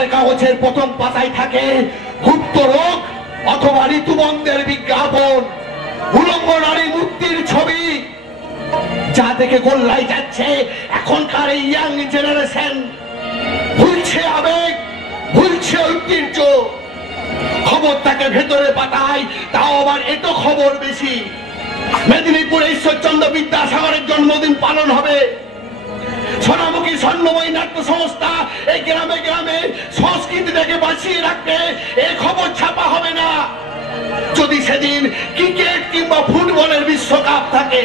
খবরের কাগজের প্রথম পাতায় থাকে গুপ্ত রোগ অথবা ঋতুবন্ধের বিজ্ঞাপন, উলঙ্গ নারী মূর্তির ছবি, যা দেখে গোল্লাই যাচ্ছে এখনকার এই ইয়াং জেনারেশন। ভুলছে আবেগ, ভুলছে ঐতিহ্য। খবর থাকে ভেতরে পাতায়, তাও আবার এতো খবর বেশি। মেদিনীপুরে ঈশ্বরচন্দ্র বিদ্যাসাগরের জন্মদিন পালন হবে। সোনামুখী স্বর্ণময়ী নাট্য সংস্থা এই গ্রামে গ্রামে সংস্কৃতিটাকে বাঁচিয়ে রাখবে। এই খবর ছাপা হবে না। যদি সেদিন ক্রিকেট কিংবা ফুটবলের বিশ্বকাপ থাকে,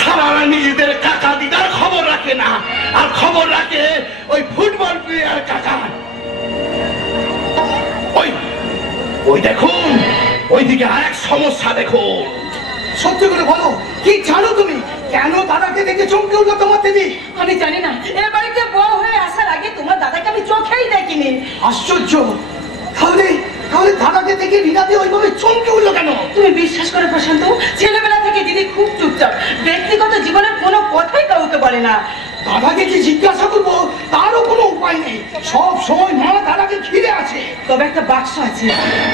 সারারা নিজেদের কাকা দিদার খবর রাখে না, আর খবর রাখে ওই ফুটবল প্লেয়ার কাকা। ওই দেখুন, ওইদিকে আরেক সমস্যা দেখুন। সত্যি করে বলো, কি জানো তুমি? কেন দাদাকে দেখে চমকে উঠলো তোমার দিদি? আমি জানি না, এ বাড়িতে বউ হয়ে আসার আগে তোমার দাদাকে আমি চোখেই দেখিনি। আশ্চর্য! তাহলে দাদাকে দেখে রিনাদি ওইভাবে চমকে উঠলো কেন? তুমি বিশ্বাস করে প্রশান্ত, ছেলেবেলা থেকে দিদি খুব চুপচাপ, ব্যক্তিগত জীবনের কোনো কথাই কাউকে বলে না। দাদাকে কি জিজ্ঞাসা করবো তারও কোনো উপায় নেই। সব সময় মা দাদাকে ঘিরে আছে। তবে একটা বাক্স আছে।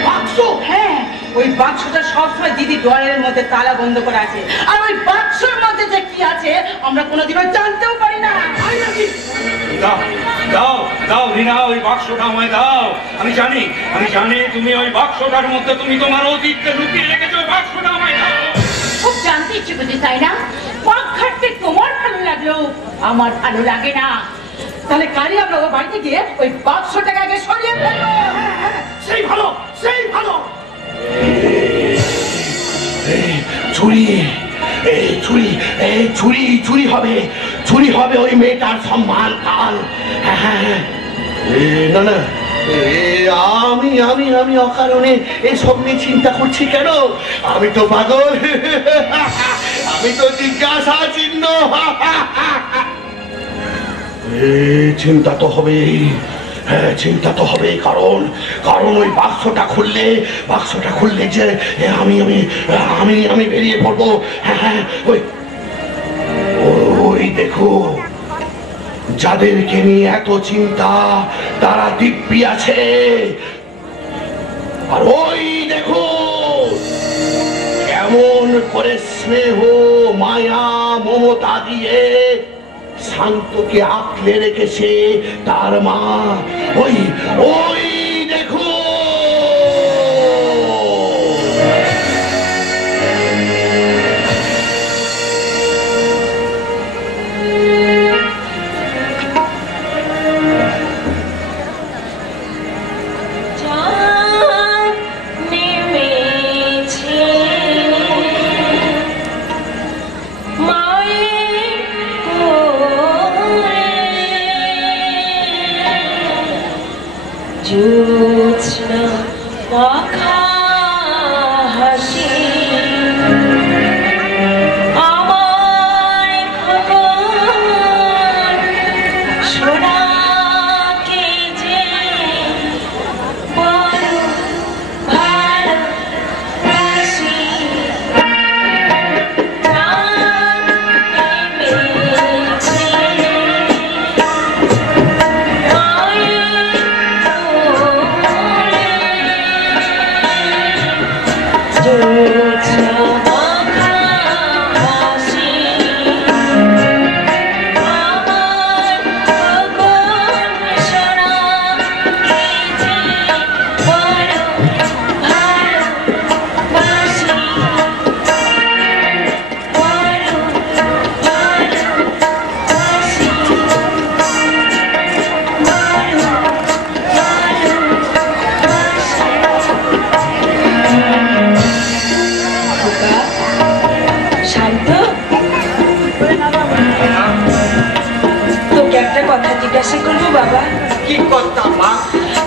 বাক্স? হ্যাঁ, ওই বাক্সটা সবসময় দিদি ড্রয়ারের মধ্যে তালা বন্ধ করে আছে। আর ওই বাক্সের মধ্যে যে কি আছে আমরা কোনোদিনও জানতেও পারি না। দাও দাও রিনা, ওই বাক্সটা আমায় দাও। আমি জানি তুমি ওই বাক্সটার মধ্যে তুমি তোমার অতীতকে লুকিয়ে রেখেছো। ওই বাক্সটা আমায় দাও। খুব জানতে ইচ্ছে করছে তাই না? পাক খাটতে তোমার ভালো লাগলো, আমার ভালো লাগে না। তাহলে কালই আমরা ওর বাড়িতে গিয়ে ওই বাক্সটাকে আগে সরিয়ে ফেলবো। সেই ভালো, সেই ভালো। চুরি হবে ওই মেয়েটার সম্মান কাল। না আমি অকারণে এসব নিয়ে চিন্তা করছি কেন? আমি তো পাগল, আমি তো জিজ্ঞাসা চিহ্ন। চিন্তা তো হবে, কারণ ওই বাক্সটা খুললে যে আমি বেরিয়ে পড়বো। হ্যাঁ, ওই দেখো, যাদেরকে নিয়ে এত চিন্তা তারা দিব্যি আছে। আর ওই দেখো কেমন করে স্নেহ মায়া মমতা দিয়ে শান্তকে আঁকলে রেখেছে তার মা। ওই দেখো। জোছনা মাখা হাসি আমার খবর শোনাকে যে বড় ভালোবাসি।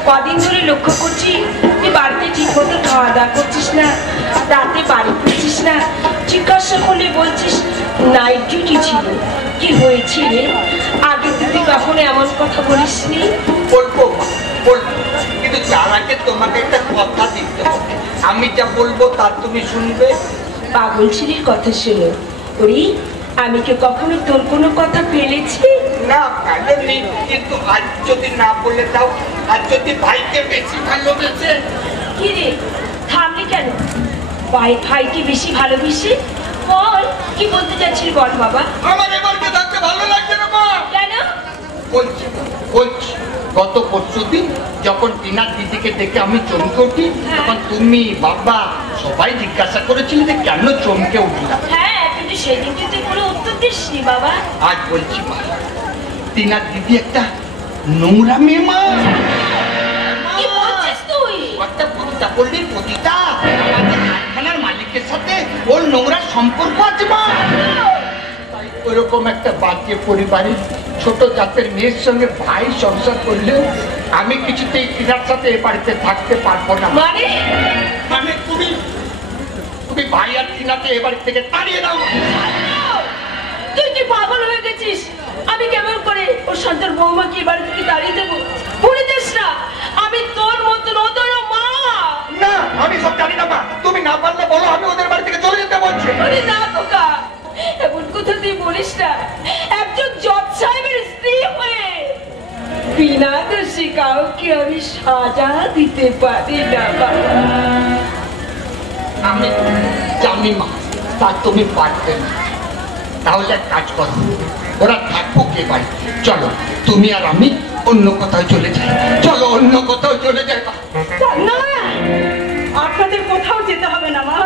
কদিন ধরে লক্ষ্য করছি তুই বাড়িতে ঠিক মতো খাওয়া দাওয়া করছিস না, রাতে বাড়ি ফিরছিস না। জিজ্ঞাসা করলে বলছিস নাইট ডিউটি ছিল। কি হয়েছে রে? আগে তুই কখনো এমন কথা বলিসনি। বলবো কিন্তু তার আগে তোমাকে একটা কথা দিতে হবে। আমি যা বলবো তা তুমি শুনবে। পাগল ছেলের কথা শোনো। ওরে, আমি কি কখনো তোর কোনো কথা ফেলেছি? না ভালো নেই, কিন্তু আজ যদি না বলে দাও, আর যদি ভাইকে বেশি ভালোবেসে। কি রে থামলি কেন? ভাইকে বেশি ভালোবেসে? বল কি বলতে চাচ্ছিস, বল বাবা। আমার এবারকে থাকতে ভালো লাগছে না মা। কেন? বলছি গত পরশুদিন যখন টিনার দিদিকে দেখে আমি চমকে উঠি, তখন তুমি বাবা সবাই জিজ্ঞাসা করেছিলে যে কেন চমকে উঠলাম। হ্যাঁ, কিন্তু সেদিন কিন্তু কোনো উত্তর দিসনি বাবা। আজ বলছি মা, টিনার দিদি একটা নোংরা মেয়ে মা। কি বলছিস তুই? একটা পতিতা বললি, পতিতা আমাদের কারখানার মালিকের সাথে ওর নোংরা সম্পর্ক আছে মা। তাই ওইরকম একটা বাজে পরিবারে ছোট জাতের মেয়ের সঙ্গে ভাই সংসার করলেও আমি কিছুতেই টিনার সাথে এ বাড়িতে থাকতে পারবো না। মানে তুমি ভাই আর টিনাকে এ বাড়ি থেকে তাড়িয়ে দাও। তুই কি পাগল হয়ে গেছিস? আমি কেমন করে ওর সন্তান বৌমাকে এ বাড়ি থেকে তাড়িয়ে দেবো? ভুলে যাস না আমি তোর মতন ওদেরও মা। না, আমি সব জানি না মা, তুমি না পারলে বলো আমি ওদের বাড়ি থেকে চলে যেতে বলছি। আরে না খোকা, এমন কথা তুই বলিস না। একজন জজ সাহেবের স্ত্রী হয়ে বিনা দোষী কাউকে আমি সাজা দিতে পারি না বাবা। আমি জানি মা, তা তুমি পারবে না। তাহলে এক কাজ করো, ওরা থাকবো কে বাড়ি, চলো তুমি আর আমি অন্য কোথাও চলে যাই। চলো অন্য কোথাও চলে যাই। না, আপনাদের কোথাও যেতে হবে না মা।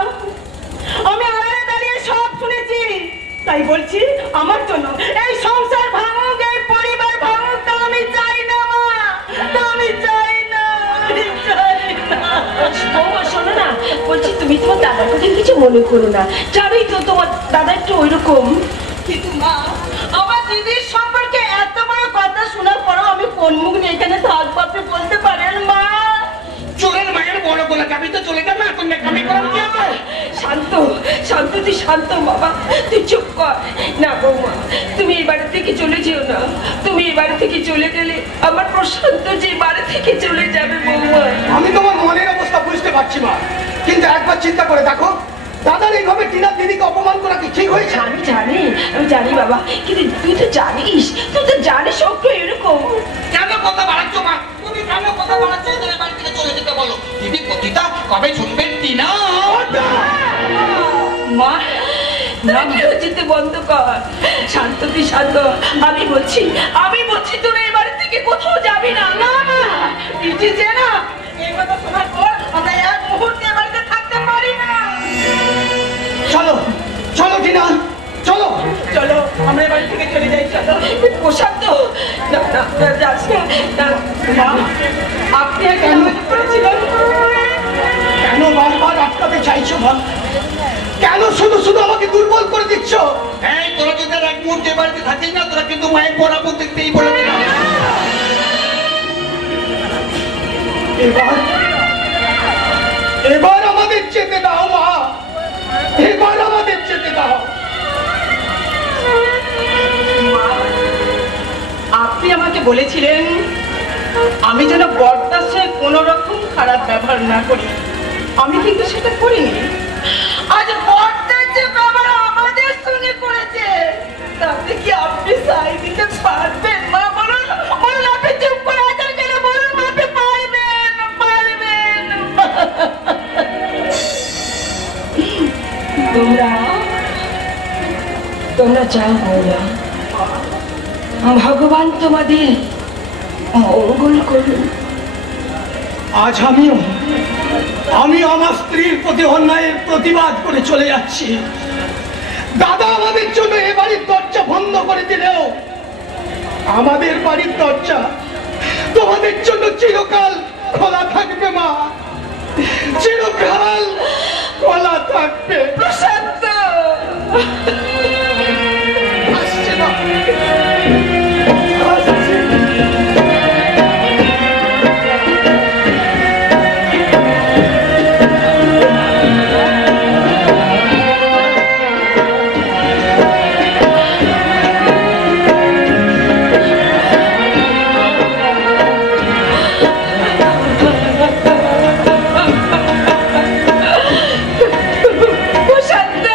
আমি আড়ালে দাঁড়িয়ে সব শুনেছি, তাই বলছি আমার জন্য এই সংসার ভাঙুক, এই পরিবার ভাঙুক, তা আমি চাই না মা, তা আমি চাই না, আমি চাই না। বৌমা শোনো না, বলছি তুমি তোমার দাদার কথা কিছু মনে করো না। জানোই তো তোমার দাদা একটু ওইরকম। কিন্তু মা, আমার দিদির সম্পর্কে এত বড় কথা শোনার পরও আমি কোন মুখ নিয়ে এখানে থাকবো আপনি বলতে পারেন মা? চোরের মায়ের বড় বলে যাবি তো চলে যাবে, এখন কামি করার কি আছে? শান্ত শান্ত, তুই শান্ত বাবা, তুই চুপ কর। না বৌমা, তুমি এই বাড়ি থেকে চলে যেও না। তুমি এই বাড়ি থেকে চলে গেলে আমার প্রশান্ত যে বাড়ি থেকে চলে যাবে বৌমা। আমি তোমার মনের অবস্থা বুঝতে পারছি মা, কিন্তু একবার চিন্তা করে দেখো, দাদার এইভাবে টিনার দিদিকে অপমান করা কি ঠিক হয়েছে? আমি জানি বাবা, কিন্তু তুই তো জানিস ও তো এরকম। কেন কথা বাড়াচ্ছ মা? তুমি কেন কথা বাড়াচ্ছ? ওদের বাড়ি থেকে চলে যেতে বলো। দিদি পতিতা কবে শুনবেন টিনা? মা না, যেতে বন্ধ কর। শান্ত, তুই শান্ত। আমি বলছি তোরা এই বাড়ি থেকে কোথাও যাবি না। না না, যে না এই কথা শোনার পর আমরা এক মুহূর্তে বাড়িতে থাকতে পারি না। চলো চলো টিনা, চলো চলো আমরা এই বাড়ি থেকে চলে যাই। চলো প্রশান্ত, না না যাস না। মা, আপনি কেন করেছিলেন? কেন বারবার আটকাতে চাইছো মা? কেন শুধু শুধু আমাকে দুর্বল করে দিচ্ছ? এই তোরা যদি আর এক মুহূর্তে বাড়িতে থাকিস না, তোরা কিন্তু মায়ের পরাবো দেখতেই বলে দিলাম। এবার আমাদের যেতে দাও মা, এবার আমাদের যেতে দাও। আপনি আমাকে বলেছিলেন আমি যেন বরদার সঙ্গে কোনো রকম খারাপ ব্যবহার না করি, আমি কিন্তু সেটা করিনি। আজ বরদার যে ব্যবহার আমাদের সঙ্গে করেছে, তাতে কি আপনি সাই দিতে পারবেন মা? বলুন বলুন, আপনি চুপ করে আছেন কেন? বলুন আপনি পারবেন। তোমরা চাও বৌমা, ভগবান তোমাদের মঙ্গল করুন। আজ আমি আমার স্ত্রীর প্রতি অন্যায়ের প্রতিবাদ করে চলে যাচ্ছি। দাদা আমাদের জন্য এ বাড়ির দরজা বন্ধ করে দিলেও আমাদের বাড়ির দরজা তোমাদের জন্য চিরকাল খোলা থাকবে মা, চিরকাল খোলা থাকবে। প্রশান্ত, আসছে না। প্রশান্ত,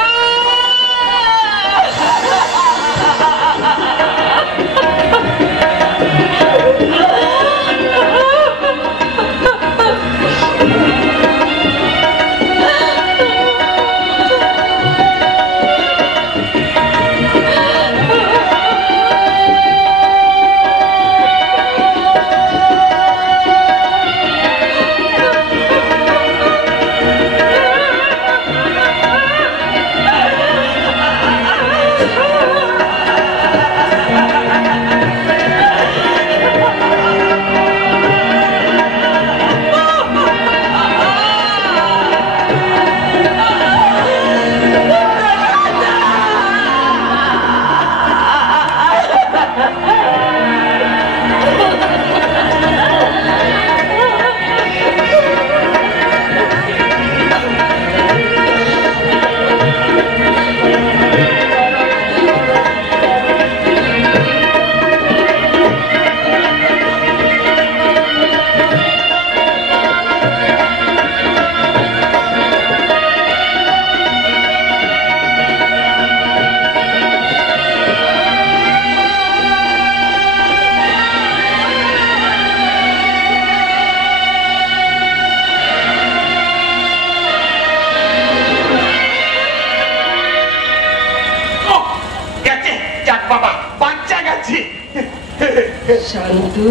শান্তু,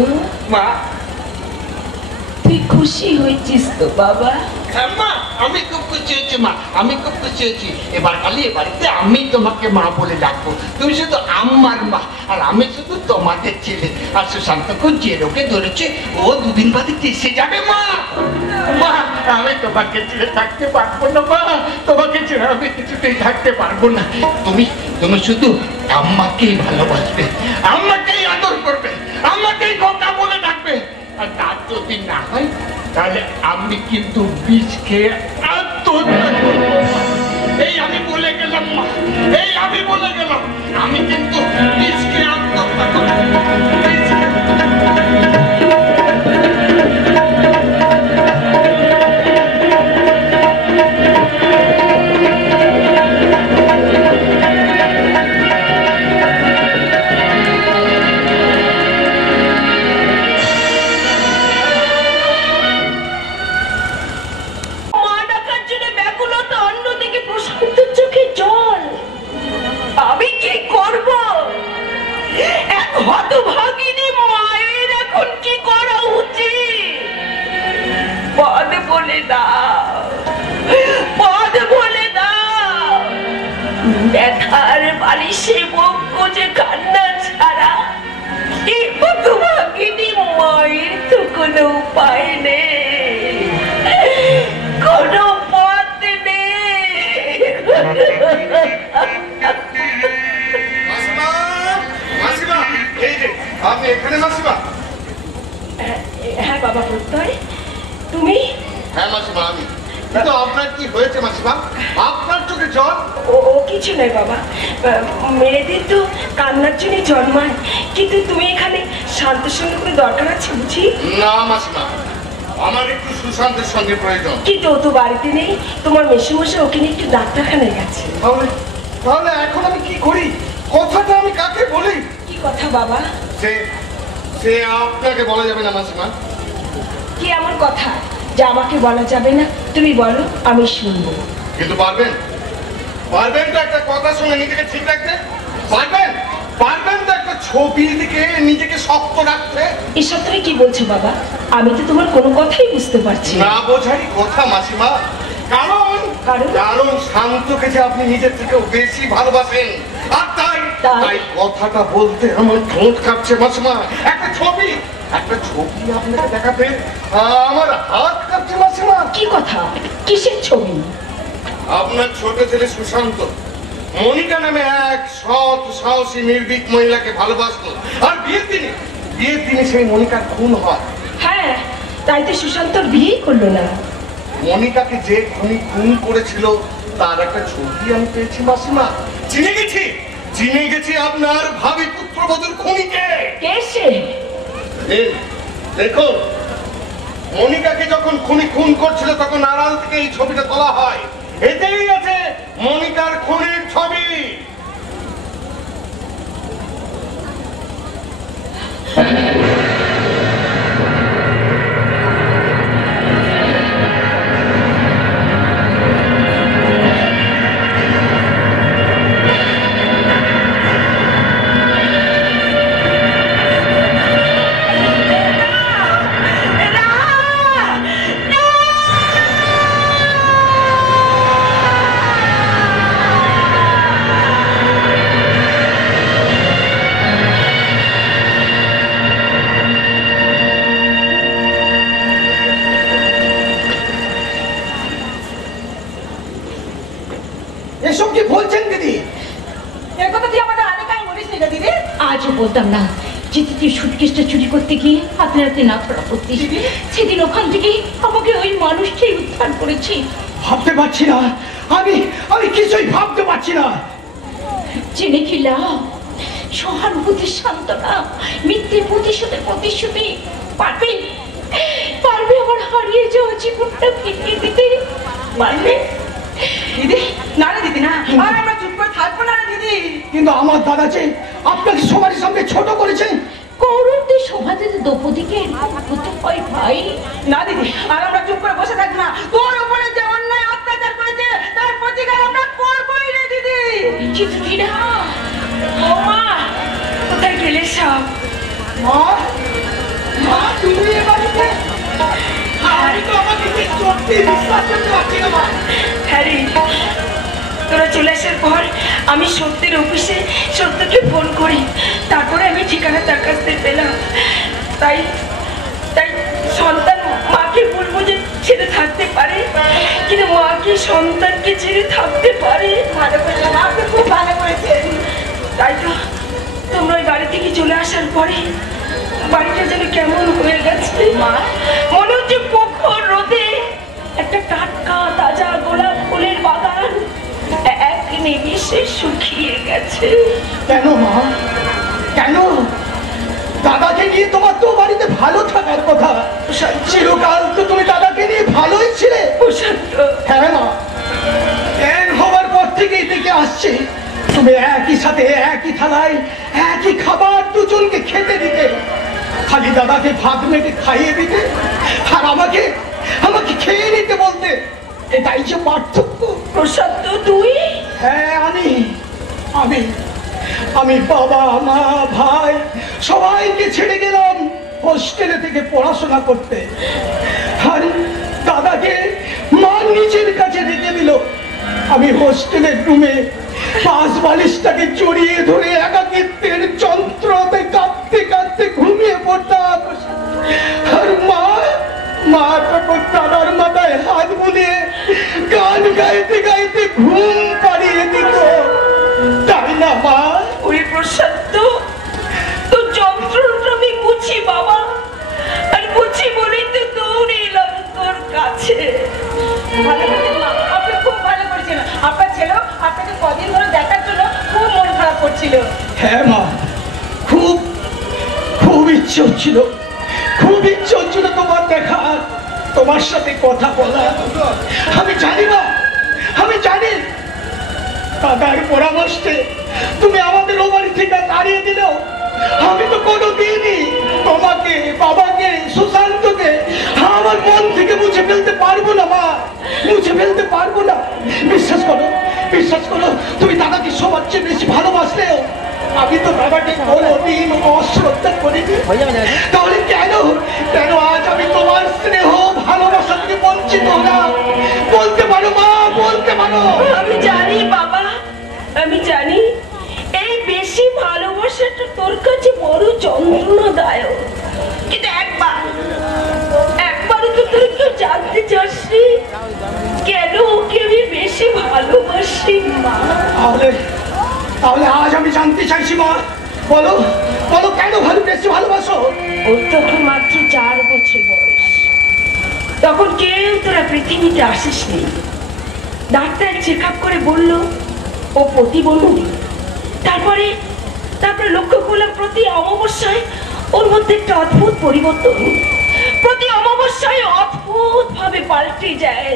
মা, তুই খুশি হয়েছিস তো বাবা? হ্যাঁ মা, আমি খুব খুশি হয়েছি মা, আমি খুব খুশি হয়েছি। এবার খালি এ বাড়িতে আমি তোমাকে মা বলে ডাকবো, তুমি শুধু আমার মা আর আমি শুধু তোমাদের ছেলে। আর সুশান্তকে যে রোগে ধরেছে ও দুদিন বাদে এসে যাবে মা। মা, আমি তোমাকে ছেড়ে থাকতে পারবো না মা, তোমাকে ছেড়ে আমি কিছুতেই থাকতে পারবো না। তুমি তুমি শুধু আম্মাকেই ভালোবাসবে, আম্মাকেই আদর করবে, আম্মাকেই কথা বলে ডাকবে। আর তার যদি না হয় তাহলে আমি কিন্তু বিষ খেয়ে আত্মহত্যা করবো। এই আমি বলে গেলাম মা, এই আমি বলে গেলাম, আমি কিন্তু বিষ খেয়ে আত্মহত্যা করবো। আমি কি করব? এক হতভাগিনী মায়ের এখন কি করা উচিত? পদ বলে দাও, পদ বলে দাও। ব্যথার বালিশে মুখ গুজে কান্না ছাড়া এই হতভাগিনী মায়ের তো কোনো উপায় নেই, কোনো পথ নেই। আপনি এখানে মাসিমা? হ্যাঁ বাবা প্রত্যয়, তুমি? হ্যাঁ মাসিমা আমি। কিন্তু আপনার কি হয়েছে মাসিমা? আপনার চোখে জল? ও কিছু নয় বাবা, মেয়েদের তো কান্নার জন্য জন্মায়, কিন্তু তুমি এখানে শান্তের সঙ্গে কোনো দরকার আছে বুঝি? না মাসিমা, আমার একটু সুশান্তের সঙ্গে প্রয়োজন। কিন্তু ও তো বাড়িতে নেই, তোমার মেসেমশাই ওকে নিয়ে একটু ডাক্তারখানায় গেছে। তাহলে তাহলে এখন আমি কি করি? কথাটা আমি কাকে বলি? কি কথা বাবা? সে সে আপনাকে বলা যাবে না মাসিমা। কি এমন কথা যা আমাকে বলা যাবে না? তুমি বলো, আমি শুনবো। কিন্তু পারবেন? পারবেন তো একটা কথা শুনে নিজেকে ঠিক রাখতে? পারবেন? পারবেন তো একটা ছবির দিকে নিজেকে শক্ত রাখতে? এসব তুমি কি বলছো বাবা? আমি তো তোমার কোনো কথাই বুঝতে পারছি না। না বোঝারই কথা মাসিমা। কারণ কারণ শান্তকে যে আপনি নিজের থেকেও বেশি ভালোবাসেন, আর তাই কথাটা বলতে আমার ঠোঁট কাঁপছে মাসিমা। একটা ছবি আপনাকে দেখাতে আমার হাত কাঁপছে মাসিমা। কি কথা? কিসের ছবি? আপনার ছোট ছেলে সুশান্ত মনিকা নামে এক সৎ সাহসী নির্ভীক মহিলাকে ভালোবাসতো, আর বিয়ের দিনে সেই মনিকার খুন হয়। হ্যাঁ, তাই তো সুশান্তর বিয়েই করলো না। মনিকাকে যে খুন করেছিল তার একটা ছবি আমি পেয়েছি মাসিমা। চিনে গেছি আপনার ভাবি পুত্রবধূর খুনিকে। কে সে? দেখুন, মনিকাকে যখন খুন করছিল তখন আড়াল থেকে এই ছবিটা তোলা হয়। এতেই আছে মনিকার খুনির ছবি। এসব কি বলছেন দিদি? এর কথা তুই আমাদের আগে কাই বলিস না দিদি? আজও বলতাম না যে তুই সুটকেসটা চুরি করতে গিয়ে হাতে হাতে না ধরা পড়তিস। সেদিন ওখান থেকে আমাকে ওই মানুষটাই উদ্ধার করেছি। ভাবতে পারছি না, আমি কিছুই ভাবতে পারছি না। জেনে কি লাভ? সহানুভূতি, সান্ত্বনা, মিথ্যে প্রতিশ্রুতি পারবে আমার হারিয়ে যাওয়া জীবনটা ফিরিয়ে দিতে পারবে? দিদি না রে দিদি না, আর আমরা চুপ করে থাকবো না রে দিদি। কিন্তু আমার দাদা যে আপনাকে সবার সামনে ছোট করেছেন। কৌরবদের সভাতে দ্রৌপদীকে হতে হয় ভাই। না দিদি, আর আমরা চুপ করে বসে থাকবো না। তোর উপরে যে অন্যায় অত্যাচার করেছে তার প্রতিকার আমরা করবোই রে দিদি। চিত্রীরা, ও মা, কোথায় গেলে সব? মা, মা, তুমি এ বাড়িতে? আমি তো আমাকে কি সত্যি বিশ্বাস করতে পারছি না মা। হ্যারি, তোরা চলে আসার পর আমি সত্যের অফিসে সত্যকে ফোন করি, তারপরে আমি ঠিকানা তার কাছ থেকে পেলাম। তাই তাই সন্তান মাকে বলবো যে ছেড়ে থাকতে পারে, কিন্তু মা কি সন্তানকে ছেড়ে থাকতে পারে? ভালো করেছেন, আপনি খুব ভালো করেছেন। তাই তো তোমরা ওই বাড়ি থেকে চলে আসার পরে বাড়িটা যেন কেমন হয়ে গেছে। মনে হচ্ছে পুকুর রোদে একটা টাটকা তাজা গোলাপ ফুলের বাগান এক নিমিষে শুকিয়ে গেছে। কেন মা, কেন? দাদাকে নিয়ে তোমার তো বাড়িতে ভালো থাকার কথা। চিরকাল তো তুমি দাদাকে নিয়ে ভালোই ছিলে। প্রশান্ত, হ্যাঁ মা, জ্ঞান হবার পর থেকেই দেখে আসছে তুমি একই সাথে একই থালায় একই খাবার দুজনকে খেতে দিতে। খালি দাদাকে ভাত মেটে খাইয়ে দিতে আর আমাকে আমাকে খেয়ে নিতে বলতে। এটাই যে পার্থক্য। প্রশান্ত, তুই? হ্যাঁ, আমি আমি বাবা মা ভাই সবাইকে ছেড়ে গেলাম হোস্টেলে থেকে পড়াশোনা করতে। আর দাদাকে মা নিজের কাছে রেখে দিল। আমি হোস্টেলের রুমে পাঁচ বালিশটাকে জড়িয়ে ধরে একাকিত্বের যন্ত্রতে কাঁদতে কাঁদতে ঘুমিয়ে পড়তাম। আর মা তখন দাদার মাথায় হাত বুলিয়ে গান গাইতে গাইতে ঘুম পাড়িয়ে দিত। তাই না মা? ওই প্রশান্ত, তোর যন্ত্রণাটা আমি বুঝি বাবা, আর বুঝি বলেই তো দৌড়ে এলাম তোর কাছে। ভালো করেছেন মা, আপনি খুব ভালো করেছেন। আপনার ছেলেও আপনাকে কদিন ধরে দেখার জন্য খুব মন খারাপ করছিল। হ্যাঁ মা, খুব খুব ইচ্ছে হচ্ছিল, খুব ইচ্ছে হচ্ছিল তোমার দেখা, তোমার সাথে কথা বলা। আমি জানি না, আমি জানি দাদার পরামর্শে তুমি আমাদের ও বাড়ি থেকে তাড়িয়ে দিলেও আমি তো কোনোদিনই তোমাকে, বাবাকে, সুশান্তকে আমার মন থেকে মুছে ফেলতে পারবো না মা, মুছে ফেলতে পারবো না। বিশ্বাস করো, বিশ্বাস করো, তুমি দাদাকে সবার চেয়ে বেশি ভালোবাসলেও আমি তো দাদাকে কোনোদিন অশ্রদ্ধা করিনি। তাহলে কেন কেন আজ আমি তোমার স্নেহ ভালোবাসা থেকে বঞ্চিত হলাম? বলতে পারো মা, বলতে পারো। আমি জানি বাবা, আমি জানি এই বেশি ভালোবাসাটা তোর কাছে বড় যন্ত্রণাদায়ক, কিন্তু একবারও তো তোর কেউ জানতে চাসনি কেন ওকে আমি বেশি ভালোবাসি মা? তাহলে আজ আমি জানতে চাইছি মা, বলো বলো কেন বেশি ভালোবাসো? ওর তখন মাত্র 4 বছর বয়স, তখন কেউ তোরা পৃথিবীতে আসিসনি। ডাক্তার চেক আপ করে বলল ও প্রতিবন্ধী। তারপরে লক্ষ্য করলাম প্রতি অমাবস্যায় ওর মধ্যে একটা অদ্ভুত পরিবর্তন, প্রতি অমাবস্যায় অদ্ভুত ভাবে পাল্টে যায়।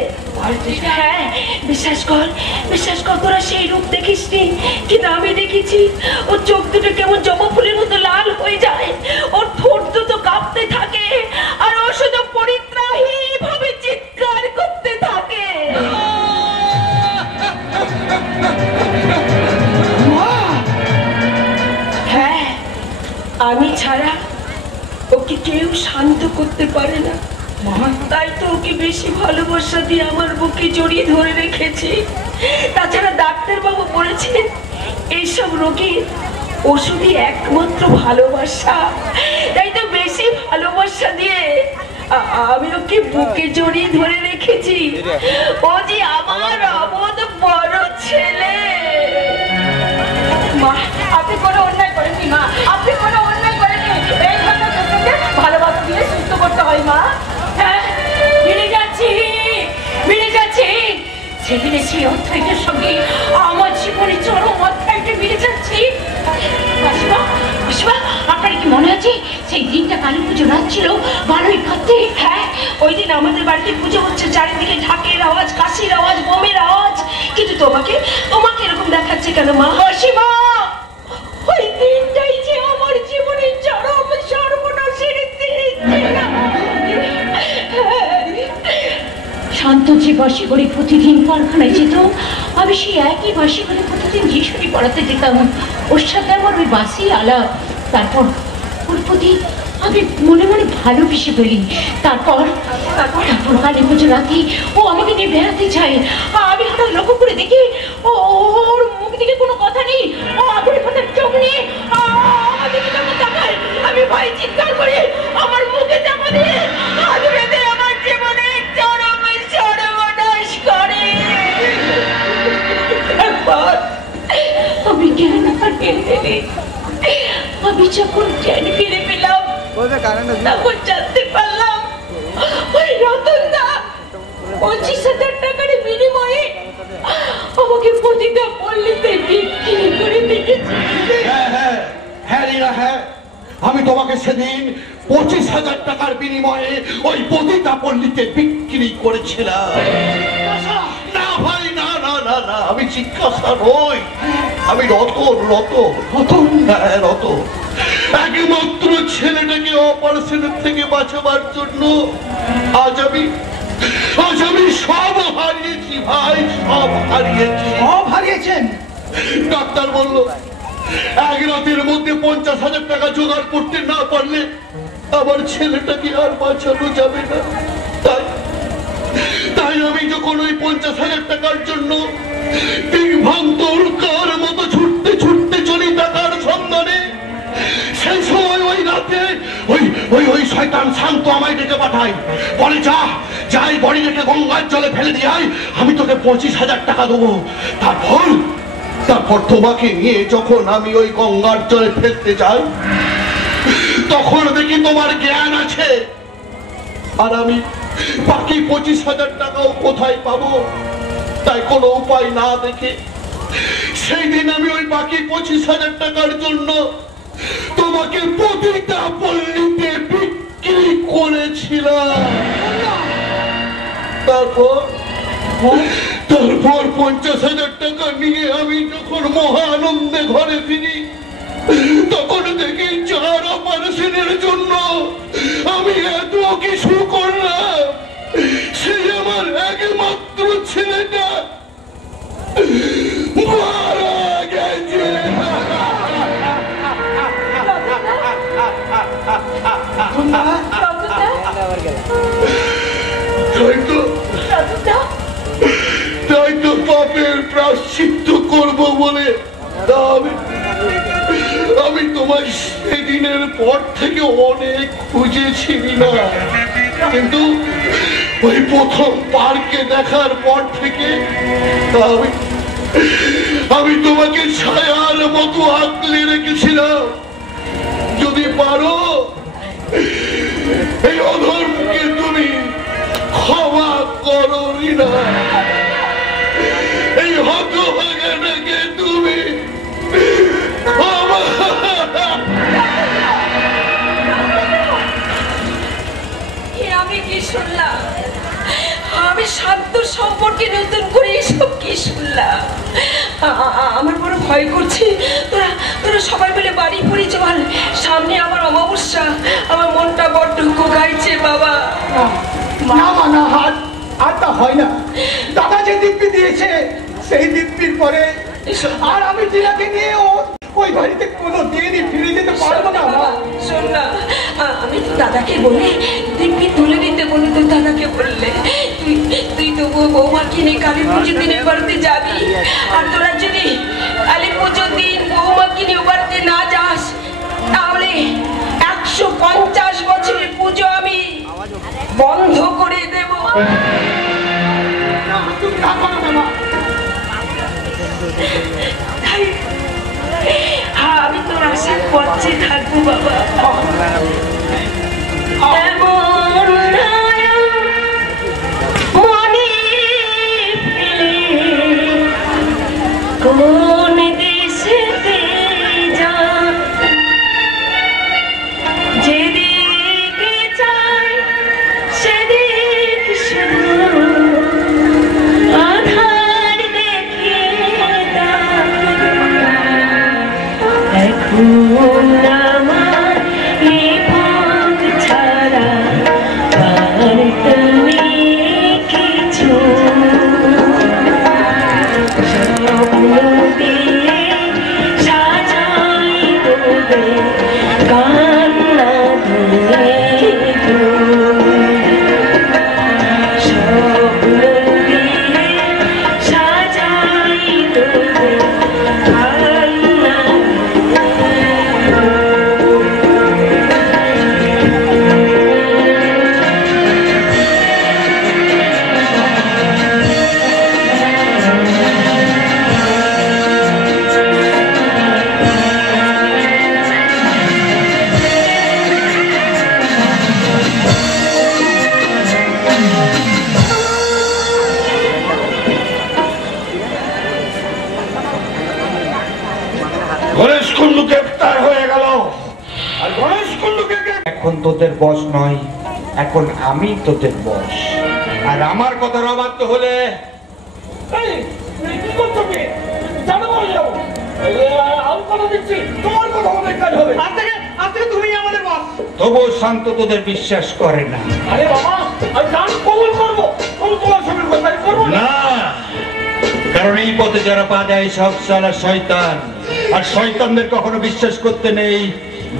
হ্যাঁ, বিশ্বাস কর তোরা সেই রূপ দেখিসনি, কিন্তু আমি দেখেছি। ওর চোখ দুটো কেমন জবা ফুলের মতো লাল হয়ে যায়, ওর ঠোঁট দুটো কাঁপতে থাকে, আর ও শুধু পরিত্রাহী ভাবে চিৎকার করতে থাকে। হ্যাঁ, আমি ছাড়া ওকে কেউ শান্ত করতে পারে না। তাই তো ওকে বেশি ভালোবাসা দিয়ে আমার বুকে জড়িয়ে ধরে রেখেছি। তাছাড়া ডাক্তারবাবু বলেছেন এইসব রোগীর ওষুধই একমাত্র ভালোবাসা। তাই তো বেশি ভালোবাসা দিয়ে আমি ওকে বুকে জড়িয়ে ধরে রেখেছি। ও যে আমার অবোধ বড় ছেলে। মা, আপনি কোনো অন্যায় করেননি মা, আপনি কোনো অন্যায় করেননি। এই ধরনের লোককে ভালোবাসা দিয়ে সুস্থ করতে হয় মা। হ্যাঁ, মিলে যাচ্ছে সেদিনে সেই অধ্যায়টার সঙ্গে আমার জীবনে চরম অধ্যায়টা মিলে যাচ্ছে। মাসিমা, আপনার কি মনে আছে সেই দিনটা কালী পুজো রাত ছিল, বারোই কাঁদতে? হ্যাঁ, ওই দিন আমাদের বাড়িতে পুজো হচ্ছে, চারিদিকে ঢাকের আওয়াজ, কাশির আওয়াজ, বোমের আওয়াজ, কিন্তু তোমাকে এরকম দেখাচ্ছে কেন মা? মাসিমা, ওই দিনটাই যে আমার জীবনে চরম সর্বনাশের দিন। শান্ত যে বাসি করে প্রতিদিন কারখানায় যেত, আমি সেই একই বাসি করে প্রতিদিন যিশুরি পড়াতে যেতাম। ওর সাথে আমার ওই বাসি আলাপ। তারপর ওর প্রতি আমি মনে মনে ভালোবেসে ফেলি। তারপর কালী পুজো রাতে ও আমাকে নিয়ে বেড়াতে চায়। আমি হঠাৎ লক্ষ্য করে দেখি ওর মুখ দিকে কোনো কথা নেই। ও আগুনের কথার চোখ নিয়ে আমাকে যখন তাকায়, আমি ভয় চিৎকার করে আমার মুখে চাপা দিয়ে হাত বেঁধে আমার জীবনে চরম সর্বনাশ করে। একবার আমি জ্ঞান হারিয়ে ফেলি। আমি যখন জ্ঞান ফিরে পেলাম তখন জানতে পারলাম ওই রতনদা 25,000 টাকার বিনিময়ে আমাকে প্রতিটা পল্লীতে বিক্রি করে দিয়েছে। হ্যাঁ রিনা, হ্যাঁ, আমি তোমাকে সেদিন 25,000 টাকার বিনিময়ে ওই প্রতিটা পল্লীতে বিক্রি করেছিলাম। না ভাই, না না না না, আমি জিজ্ঞাসা নই, আমি রতন। হ্যাঁ, রতন। একমাত্র ছেলেটাকে অপারেশনের থেকে বাঁচাবার জন্য আজ আমি সব হারিয়েছি ভাই, সব হারিয়েছি। সব হারিয়েছেন? ডাক্তার বলল এক রাতের মধ্যে 50,000 টাকা জোগাড় করতে না পারলে আমার ছেলেটাকে আর বাঁচানো যাবে না। তাই আমি যখন ওই 50,000 টাকার জন্য বিভ্রান্তর মতো ছুটতে চলি টাকার সন্ধানে, সেই সময় ওই রাতে ওই শয়তান শান্ত আমায় ডেকে পাঠায়, বলে যাই বড়ি রেখে গঙ্গার জলে ফেলে দিয়ে আমি তোকে 25,000 টাকা দেবো। তারপর তোমাকে নিয়ে যখন আমি ওই গঙ্গার জলে ফেলতে যাই, তখন দেখি তোমার জ্ঞান আছে, আর আমি বাকি 25,000 টাকাও কোথায় পাবো। তাই কোনো উপায় না দেখে সেই দিন আমি ওই বাকি 25,000 টাকার জন্য তোমাকে প্রতিটা পল্লীতে বিক্রি করেছিলাম। তারপর 50,000 টাকা নিয়ে আমি যখন মহা আনন্দে ঘরে ফিরি, তখন দেখি 4 অপারেশনের জন্য আমি এত কিছু করলাম, সে আমার একমাত্র ছেলেটা মারা গেছে। তাই তো পাপের প্রায়শ্চিত্ত করব বলে আমি তোমার সেদিনের পর থেকে অনেক খুঁজেছি না, কিন্তু ওই প্রথম পার্কে দেখার পর থেকে আমি তোমাকে ছায়ার মতো আঁকলে রেখেছিলাম। যদি পারো এই অধর্মকে তুমি ক্ষমা করো রিনা, এই হতভাগাটাকে তুমি আমি কি শুনলাম? আমি শান্ত সম্পর্কে নতুন করে এসব কি শুনলাম? আমার বড় ভয় করছে। তোরা সবাই মিলে বাড়ি ফিরে চল, সামনে আমার অমাবস্যা। আমার মনটা বড্ড কোকাইছে বাবা। না আর তা হয় না। দাদা যে দিব্যি দিয়েছে সেই দিব্যির পরে আর আমি টিনাকে নিয়ে ওই বাড়িতে কোনো দিনই ফিরে যেতে পারবো না। শোন না, আমি তো দাদাকে বলে দিব্যি তুলে নিতে বলি, তো দাদাকে বললে তুই তো বৌমাকে নিয়ে কালী পুজোর দিনের বাড়িতে যাবি। আর তোরা যদি কালী পুজোর দিন বৌমাকে নিয়ে বাড়িতে না যাস, তাহলে 150 বছরের পুজো আমি বন্ধ করে দেব। আমি তোর আশার পথে থাকবো বাবা। কোন দেশেতে যা যেদিকে চাই সেদিক শুধু আধার দেখে এখন আমার এখন তোদের বস নয়, এখন আমি তোদের বস। আর আমার কথার অবাধ্য হলে কি করছো কি জানো বলে যাবো আমি কথা দিচ্ছি তোমার কথা অনেক কাজ হবে। আজ থেকে তুমি আমাদের বস। তবুও শান্ত তোদের বিশ্বাস করে না। আরে বাবা আমি গান কবুল করবো, তোমার সঙ্গে কথা করবো না। না, কারণ এই পথে যারা পা দেয় সব সালা শয়তান, আর শয়তানদের কখনো বিশ্বাস করতে নেই।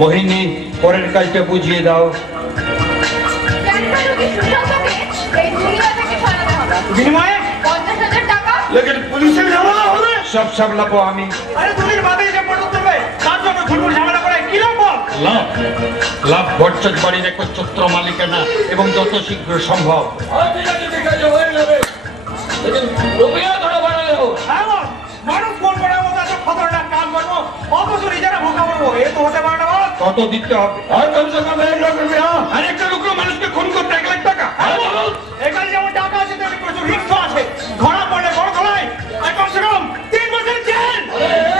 মোহিনী, পরের কাজটা বুঝিয়ে দাও। বিনিময়ে 50,000 টাকা। লেকিন পুলিশের ঝামেলা হবে। সব সামলাবো আমি। আরে তুমি বাদে এসে পড়তে দেবে, তার জন্য ফুটবল ঝামেলা করে কি লাভ? লাভ লাভ ভট্টাচ বাড়ির একচ্ছত্র মালিকানা, এবং যত শীঘ্র সম্ভব। ঠিক আছে হয়ে যাবে। রুপিয়া ধরে বাড়ালেও মানুষ কোন করে মতো এত খতরনাক কাজ করবো, অথচ নিজেরা ভোকা করবো, এ তো হতে পারে না। বল কত দিতে হবে? আর কমসে কম 1 লাখ রুপিয়া। আর একটা লুকরো মানুষকে খুন করতে 1 লাখ টাকা? এখানে যেমন টাকা আছে তেমনি প্রচুর রিস্ক আছে। ধরা পড়লে বড় ধরায়, আর কমসে কম 3 বছর জেল।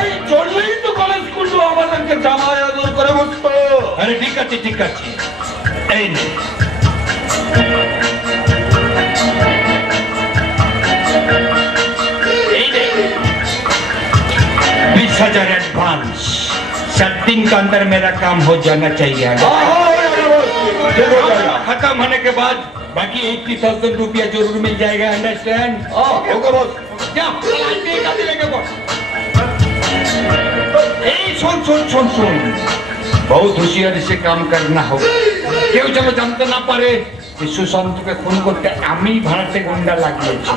এই চললেই তো কলেজ স্কুলগুলো আমাদেরকে জামাই আদর করে বসতো। আরে ঠিক আছে ঠিক আছে, এই নে। এই নে 20,000 एडवांस। 7 दिन के अंदर मेरा काम हो जाना चाहिए। खत्म होने के बाद बाकी 80,000 रुपया जरूर मिल जाएगा। अंडरस्टैंड? Okay boss. सुन बहुत होशियारी से काम करना होगा। क्यों चलो जानते ना पारे कि सुशांत के खून करते आमी भाड़ाटे गुंडा লাগিয়েছি।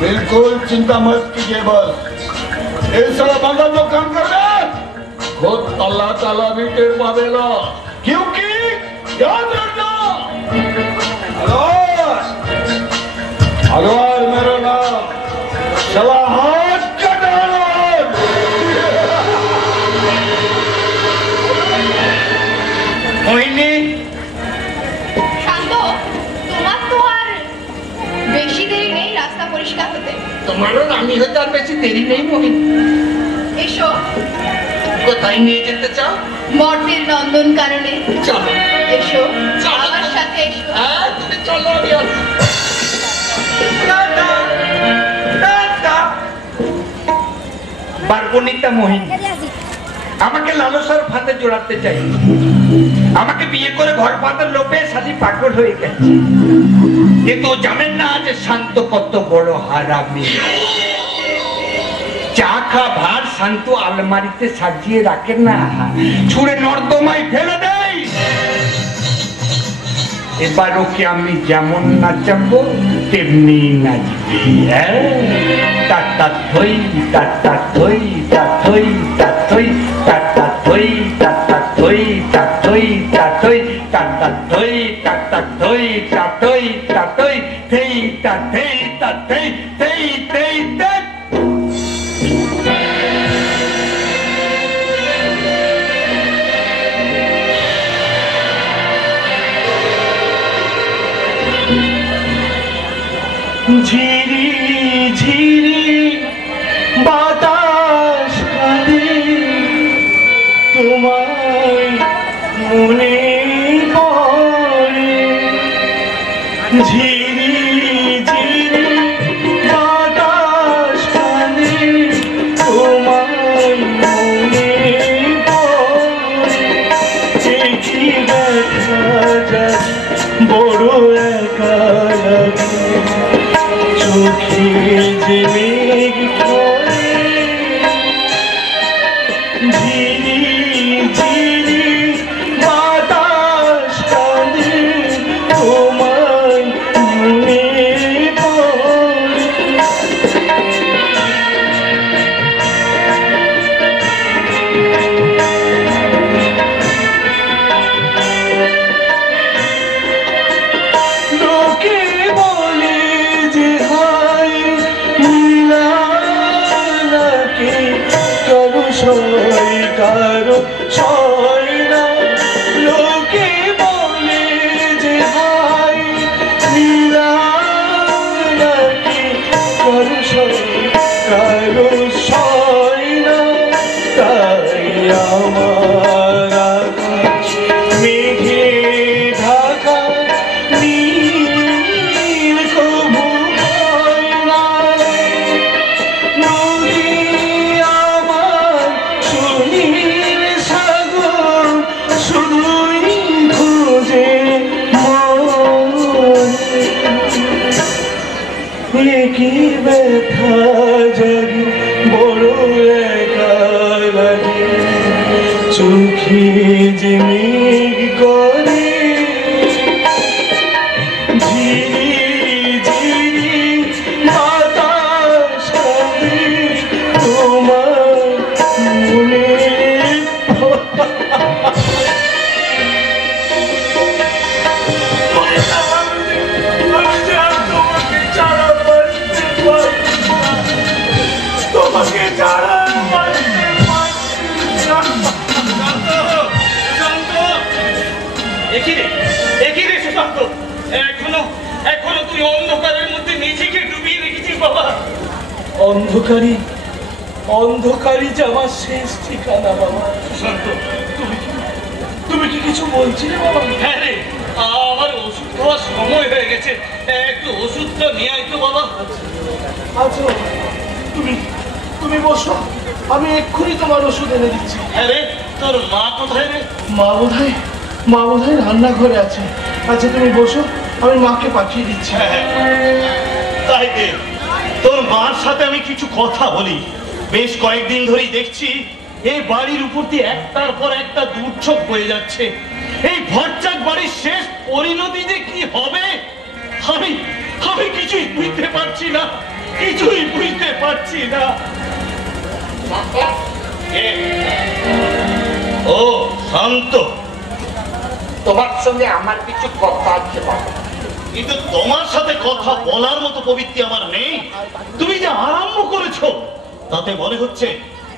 बिल्कुल चिंता मत कीजिए बस, ऐसा बंदा जो काम कर रहा है खुद अल्लाह ताला भी टेर पावेगा, क्योंकि याद रखना अगर मेरा नाम सलाहत का डालोर। মোহিনী, শান্ত, তোমার তো আর বেশি দেরি নেই রাস্তা পরিষ্কার হতে। তোমারও আমি হয়তো আর বেশি দেরি নেই মোহিন। এসো, কোথায় নিয়ে যেতে চাও? মর্তের নন্দন কাননে। চলো। এসো, আমার সাথে এসো। হ্যাঁ তুমি চলো, আমি আসছি। বারবনিতা মোহিনী আমাকে লালসার ফাঁদে জড়াতে চাই। আমাকে বিয়ে করে ঘর পাতার লোভে সাথী পাগল হয়ে গেছে। কিন্তু জানেন না যে শান্ত কত বড় হারামি। চা খা ভার শান্ত আলমারিতে সাজিয়ে রাখে না, ছুঁড়ে নর্দমায় ফেলে দেয়। এবার ওকে আমি যেমন নাচাবো তেমনি নাচবি। টাটা থই টাটা থই টাথই টাথই টাটা থই টাটা থই টাথই টাথই টাটা থই টাটা থই টাথই টাথই থেই টাথই টাথই থেই থেই থেই। ঝিরি ঝিরি বাতাস কাঁদে, তোমায় মনে পড়ে। ঝিরি ঝিরি বাতাস কাঁদে, তোমায় মনে পড়ে। দেখি দেখা যায় বড় একা লাগে, চোখে যে মেঘ পড়ে। ঝিরি ঝিরি বাতাস কাঁদে, তোমায় মনে পড়ে। লোকে বলে যে হায় নীলা ব্যথা জাগে বড় একা লাগে চোখে জিমিক করে ঝিরি ঝিরি বাতাস কাঁদে তোমার মনে তোমাকে ছাড়া এখনো তুই অন্ধকারের মধ্যে নিজেকে ডুবিয়ে রেখেছিস বাবা। অন্ধকারী অন্ধকারী যে আমার শেষ ঠিকানা বাবা। শান্ত, তুমি কি কিছু বলছিলে বাবা? হ্যাঁ রে, আমার ওষুধ খাওয়ার সময় হয়ে গেছে, একটু ওষুধটা নিয়ে আয় তো বাবা। আচ্ছা তুমি তুমি বসো, আমি এক্ষুনি তোমার ওষুধ এনে দিচ্ছি। হ্যাঁ রে, তোর মা কোথায় রে? মা বোধহয় রান্নাঘরে আছে। আচ্ছা তুমি বসো, আমি মাকে পাঠিয়ে দিচ্ছি। তাই দে, তোর মার সাথে আমি কিছু কথা বলি। বেশ কয়েকদিন ধরেই দেখছি এই বাড়ির উপর দিয়ে একটার পর একটা দুর্যোগ বয়ে যাচ্ছে। এই ভরচাক বাড়ির শেষ পরিণতি যে কি হবে আমি আমি কিছুই বুঝতে পারছি না, কিছুই বুঝতে পারছি না। ও শান্ত, তোমার সঙ্গে আমার কিছু কথা আছে বাবা। কিন্তু তোমার সাথে কথা বলার মতো প্রবৃত্তি আমার নেই। তুমি যে আরম্ভ করেছো তাতে মনে হচ্ছে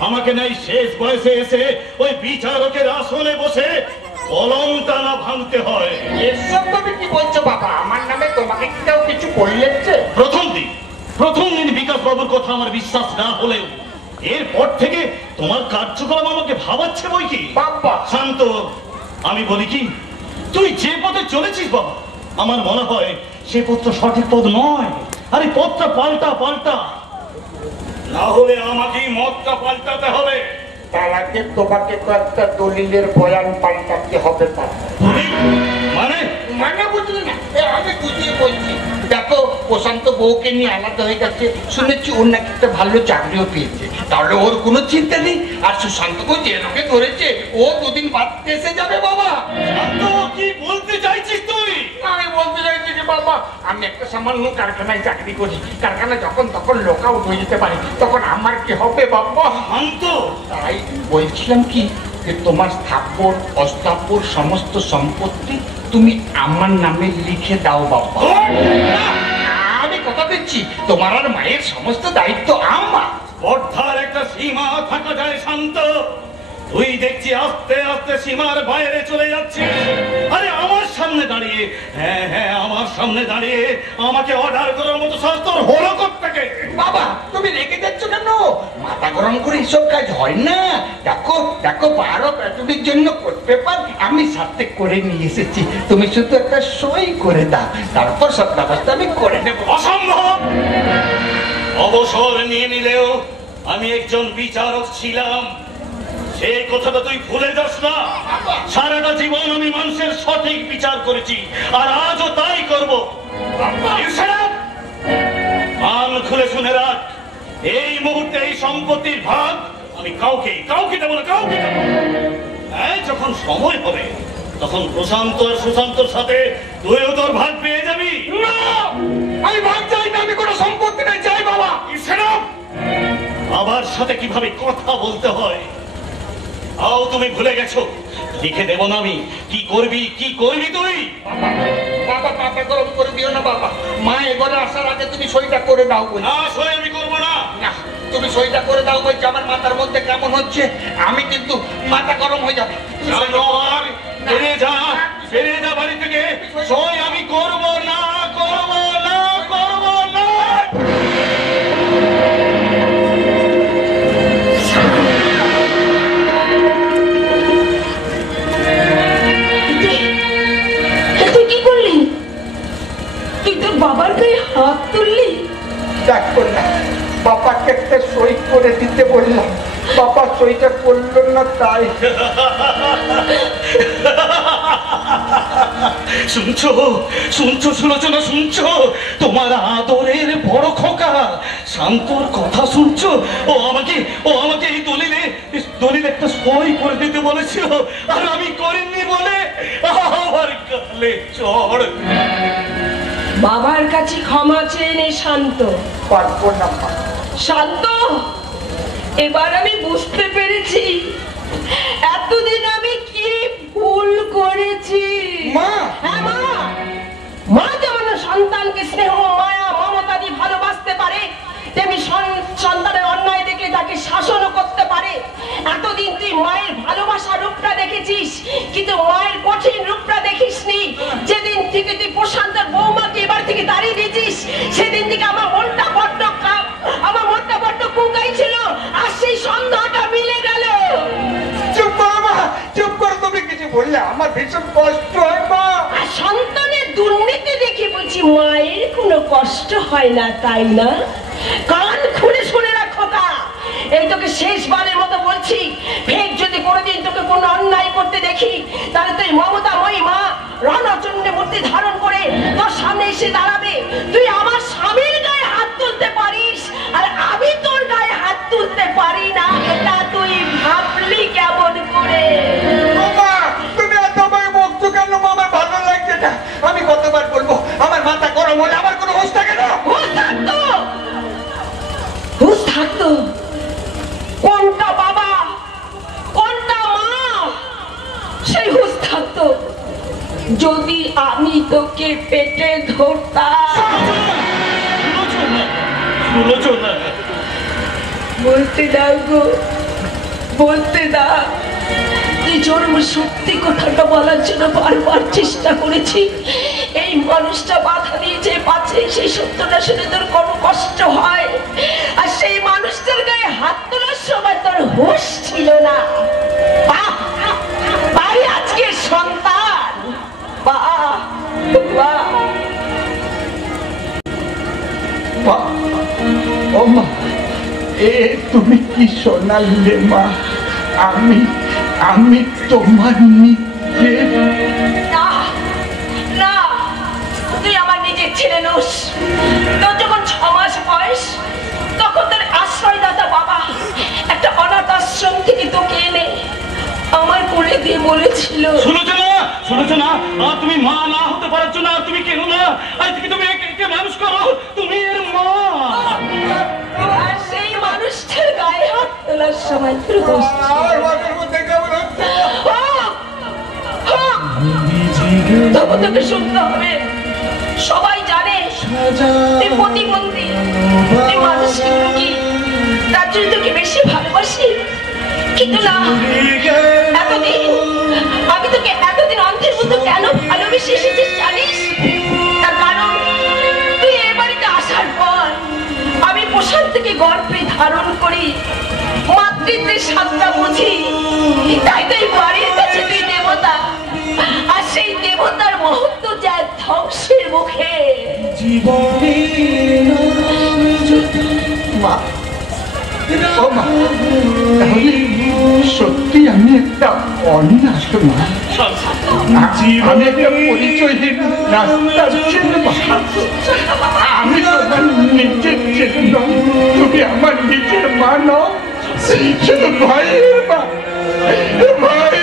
আমাকে নাই শেষ বয়সে এসে ওই বিচারকের আসনে বসে কলম টানা ভাঙতে হয়। এসব তুমি কি বলছো বাবা? আমার নামে তোমাকে কি কেউ কিছু বললেছে? প্রথম দিন বিকাশ বাবুর কথা আমার বিশ্বাস না হলেও এরপর থেকে তোমার কার্যক্রম আমাকে ভাবাচ্ছে বই কি। বাবা শান্ত, আমি বলি কি, তুই যে পথে চলেছিস বাবা, আমার মনে হয় সে পথটা সঠিক পথ নয়। আরে পথটা পাল্টা, না হলে আমাকেই মতটা পাল্টাতে হবে। তার আগে তোমাকে তো একটা দলিলের বয়ান পাল্টাতে হবে বাবা। মানে মানে বুঝলি না? আমি বুঝিয়ে বলছি। দেখো, প্রশান্ত বউকে নিয়ে আলাদা হয়ে গেছে, শুনেছি ওর নাকি একটা ভালো চাকরিও পেয়েছে। তাহলে ওর কোনো চিন্তা নেই। আর সুশান্তকেও যে লোকে ধরেছে ও দুদিন বাদ এসে যাবে বাবা। শান্ত, কি বলতে চাইছিস তুই? আমি বলতে চাইছি যে বাবা, আমি একটা সামান্য কারখানায় চাকরি করি। কারখানা যখন তখন লোক আউট হয়ে যেতে পারে, তখন আমার কি হবে বাবা? শান্ত, তাই বলছিলাম কি, যে তোমার স্থাপর অস্থাপর সমস্ত সম্পত্তি তুমি আমার নামে লিখে দাও বাবা। আমি কথা দিচ্ছি, তোমার আর মায়ের সমস্ত দায়িত্ব আমার। স্পর্ধার একটা সীমা থাকা যায় শান্ত। তুই দেখছি আস্তে আস্তে সীমার বাইরে চলে যাচ্ছিস। আরে আমার সামনে দাঁড়িয়ে, হ্যাঁ আমার সামনে দাঁড়িয়ে আমাকে অর্ডার করার মতো সাহস তোর হলো কোত্থেকে? বাবা তুমি রেগে যাচ্ছ কেন? মাথা গরম করে এসব কাজ হয় না। দেখো দেখো, 12 প্যাটুরির জন্য কোর্ট পেপার আমি সাথে করে নিয়ে এসেছি। তুমি শুধু একটা সই করে দাও, তারপর সব ব্যবস্থা আমি করে নেবো। অসম্ভব! অবসর নিয়ে নিলেও আমি একজন বিচারক ছিলাম, সেই কথাটা তুই ভুলে যাস না। সারাটা জীবন আমি মানুষের সঠিক বিচার করেছি, আর আজও তাই করবো। কান খুলে শুনে রাখ, এই মুহূর্তে এই সম্পত্তির ভাগ আমি কাউকে দেবো না। হ্যাঁ, যখন সময় হবে তখন প্রশান্ত আর সুশান্তর সাথে তুইও তোর ভাগ পেয়ে যাবি। আমি ভাগ চাই না, আমি কোনো সম্পত্তি নাই চাই বাবা। বাবার সাথে কিভাবে কথা বলতে হয় তাও তুমি ভুলে গেছো। লিখে দেব না আমি। কি করবি তুই? বাবা মাথা গরম করে দিও না বাবা। মা এবারে আসার আগে তুমি সইটা করে দাও। না, সই আমি করবো না। তুমি সইটা করে দাও বলছি। আমার মাথার মধ্যে কেমন হচ্ছে, আমি কিন্তু মাথা গরম হয়ে যাবে। ফিরে যা বাড়ি থেকে। সই আমি করবো না। তুই কি করলি? তুই তোর বাবার গায়ে হাত তুললি? দেখো না, বাবাকে একটা সই করে দিতে বললাম, বাবা সইটা করলো না। তাই শুনছো সুলোচনা, শুনছো? তোমার আদরের বড় খোকা শান্তর কথা শুনছো? ও আমাকে এই দলিলে একটা সই করে দিতে বলেছিল, আর আমি করিনি বলে আমার গালে চড়। বাবার কাছে ক্ষমা চেয়ে নে শান্ত। পারবো না মা। শান্ত, এবার আমি বুঝতে পেরেছি এতদিন আমি কি ভুল করেছি। মা! হ্যাঁ মা, মা যেমন সন্তানকে স্নেহ মায়া মমতা দিয়ে ভালোবাসতে পারে, তেমনি সন্তানের অন্যায় দেখে তাকে শাসনও করতে পারে। এতদিন তুই মায়ের ভালোবাসার রূপটা দেখেছিস, কিন্তু মায়ের কঠিন রূপটা দেখিসনি। যেদিন থেকে তুই প্রশান্তর বৌমাকে এবার থেকে দাঁড়িয়ে দিয়েছিস, সেদিন থেকে আমার মনটা বড্ড কুকাই ছিল, আর সেই সন্ধ্যাটা মিলে গেল। চুপ করো মা, চুপ করো। তুমি কিছু বললে আমার ভীষণ কষ্ট হয় মা। আর সন্তানের দুর্নীতি দেখে বলছি মায়ের কোনো কষ্ট হয় না, তাই না? কান খুলে শুনে রাখো কা, এই তোকে শেষবারের মতো বলছি, ফের যদি কোনোদিন তোকে কোনো অন্যায় করতে দেখি, তাহলে তুই মমতাময়ী মা রণচণ্ডী মূর্তি ধারণ করে তোর সামনে এসে দাঁড়াবে। তুই আমার স্বামীর গায়ে হাত তুলতে পারিস, আর আমি তোর গায়ে হাত তুলতে পারি না, এটা তুই ভাবলি কেমন করে? মা, তুমি এত আমায় বকছো কেন মা? আমার ভালো লাগছে না। আমি কতবার বলবো, আমার মাথা গরম হলে আমার কোনো হোশ থাকে না। হুশ থাকতো? কোনটা বাবা, কোনটা মা? সেই হুশ থাকতো যদি আমি তোকে পেটে ধরতাম। বলতে দাও গো, বলতে দাও। এই জন্ম সত্যি কথাটা বলার জন্য বারবার চেষ্টা করেছি। এই মানুষটা বাধা দিয়েছে, পাচ্ছে সেই সত্যটা শুনে তোর কোনো কষ্ট হয়, আর সেই মানুষটার গায়ে হাত তোলার সময় তোর হুঁশ ছিল না। বাড়ি আজকে সন্তান ও মা, এ তুমি কি শোনালে মা? আমি তোমার নিজের না, না, তুই আমার নিজের ছেলে নোস। তোর যখন 6 মাস বয়স, তখন তোর আশ্রয়দাতা বাবা একটা অনাথ আশ্রম থেকে তোকে এনে আমার করে দিয়ে বলেছিল, শুনেছো না, তুমি মা না হতে পারছো না, তুমি কেন না, আজ থেকে তুমি একে মানুষ করো, তুমি এর মা। আর সেই মানুষটার গায়ে হাত তোলার সময় তোর হুঁশ ছিল। তবু তোকে শুনতে হবে। সবাই জানে তুই প্রতিবন্ধী, তুই মানসিক রোগী, তার জন্য তোকে বেশি ভালোবাসি। কিন্তু না, আমি তোকে এতদিন অন্ধের মতো কেন ভালোবেসে এসেছিস জানিস? তার কারণ তুই এ বাড়িতে আসার পর আমি প্রশান্তকে গর্ভে ধারণ করি, মাতৃত্বের স্বাদটা বুঝি। তাই তো এই বাড়ির কাছে তুই দেবতা, আর সেই দেবতার মহত্ব যায় ধ্বংসের মুখে। মা, ও মা, তাহলে সত্যি আমি একটা অনাথ মা, আমি একটা পরিচয়হীন রাস্তার ছেলে মা। আমি তোমার নিজের ছেলে নই, তুমি আমার নিজের মা নও, শুধু ভাইয়ের মা, ভাই